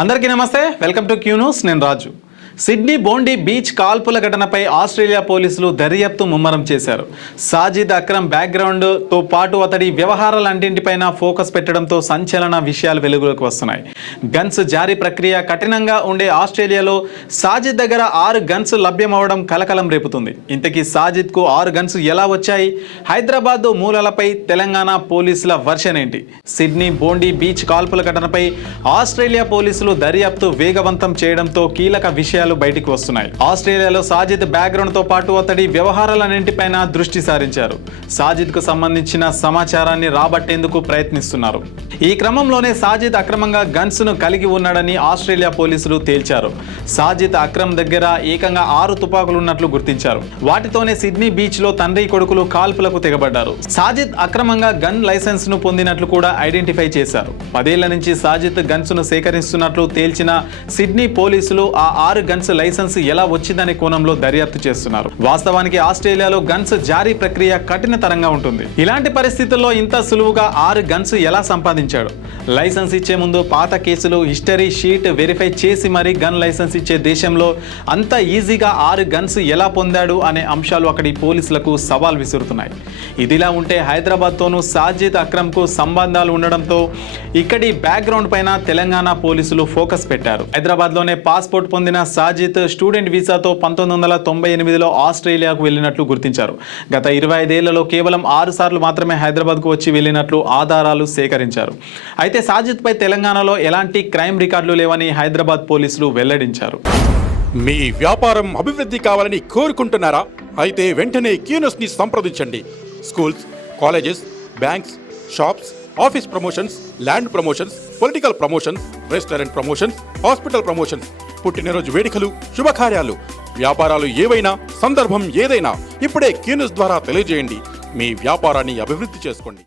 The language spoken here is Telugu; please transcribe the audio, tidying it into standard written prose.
అందరికీ నమస్తే, వెల్కమ్ టు క్యూ న్యూస్. నేను రాజు. సిడ్నీ బోండి బీచ్ కాల్పుల ఘటనపై ఆస్ట్రేలియా పోలీసులు దర్యాప్తు ముమ్మరం చేశారు. సాజిద్ అక్రమ్ బ్యాక్గ్రౌండ్తో పాటు అతడి వ్యవహారాలన్నింటిపైన ఫోకస్ పెట్టడంతో సంచలన విషయాలు వెలుగులోకి వస్తున్నాయి. గన్స్ జారీ ప్రక్రియ కఠినంగా ఉండే ఆస్ట్రేలియాలో సాజిద్ దగ్గర 6 గన్స్ లభ్యమవడం కలకలం రేపుతుంది. ఇంతకీ సాజిద్కు 6 గన్స్ ఎలా వచ్చాయి? హైదరాబాద్ మూలాలపై తెలంగాణ పోలీసుల వర్షన్ ఏంటి? సిడ్నీ బోండి బీచ్ కాల్పుల ఘటనపై ఆస్ట్రేలియా పోలీసులు దర్యాప్తు వేగవంతం చేయడంతో కీలక విషయాలు బయటికి వస్తున్నాయి. ఆస్ట్రేలియాలో సాజిద్ బ్యాక్గ్రౌండ్ తో పాటు అతడి వ్యవహారాలన్నింటిపైన దృష్టి సారించారు. సాజిద్ కు సంబంధించిన సమాచారాన్ని రాబట్టేందుకు ప్రయత్నిస్తున్నారు. ఈ క్రమంలోనే సాజిద్ అక్రమంగా గన్స్ ను కలిగి ఉన్నాడని ఆస్ట్రేలియా పోలీసులు తేల్చారు. సాజిద్ అక్రమ్ దగ్గర ఏకంగా 6 తుపాకులు ఉన్నట్లు గుర్తించారు. వాటితోనే సిడ్నీ బీచ్ లో తండ్రి కొడుకులు కాల్పులకు తెగబడ్డారు. సాజిద్ అక్రమంగా గన్ లైసెన్స్ ను పొందినట్లు కూడా ఐడెంటిఫై చేశారు. 10 ఏళ్ల నుంచి సాజిద్ గన్స్ ను సేకరిస్తున్నట్లు తేల్చిన సిడ్నీ పోలీసులు ఆ 6 గన్స్ లైసెన్స్ ఎలా వచ్చిందనే కోణంలో దర్యాప్తు చేస్తున్నారు. వాస్తవానికి ఆస్ట్రేలియాలో గన్స్ జారీ ప్రక్రియ కఠినతరంగా ఉంటుంది. ఇలాంటి పరిస్థితుల్లో ఇంత సులువుగా 6 గన్స్ ఎలా సంపాదించాడు? లైసెన్స్ ఇచ్చే ముందు పాత కేసులు, హిస్టరీ షీట్ వెరిఫై చేసి మరీ గన్ లైసెన్స్ ఇచ్చే దేశంలో అంత ఈజీగా 6 గన్స్ ఎలా పొందాడు అనే అంశాలు అక్కడి పోలీసులకు సవాల్ విసురుతున్నాయి. ఇదిలా ఉంటే హైదరాబాద్తోనూ సాజిద్ అక్రమ్కు సంబంధాలు ఉండడంతో ఇక్కడి బ్యాక్గ్రౌండ్ పైన తెలంగాణ పోలీసులు ఫోకస్ పెట్టారు. హైదరాబాద్లోనే పాస్పోర్ట్ పొందిన సాజిద్ స్టూడెంట్ వీసాతో 1998లో ఆస్ట్రేలియాకు వెళ్ళినట్లు గుర్తించారు. గత 25 ఏళ్లలో కేవలం 6 సార్లు మాత్రమే హైదరాబాద్కు వచ్చి వెళ్ళినట్లు ఆధారాలు సేకరించారు. అయితే సాజిద్ పై తెలంగాణలో ఎలాంటి క్రైమ్ రికార్డులు లేవని హైదరాబాద్ పోలీసులు వెల్లడించారు. మీ వ్యాపారం అభివృద్ధి కావాలని కోరుకుంటున్నారా? అయితే వెంటనే క్యూ న్యూస్ ని సంప్రదించండి. Schools, colleges, banks, shops, office promotions, land promotions, political promotions, restaurant promotions, hospital promotions, పుట్టినరోజు వేడుకలు, శుభకార్యాలు, వ్యాపారాలు ఏవైనా, సందర్భం ఏదైనా ఇప్పుడే క్యూ న్యూస్ ద్వారా తెలియజేయండి. మీ వ్యాపారాన్ని అభివృద్ధి చేసుకోండి.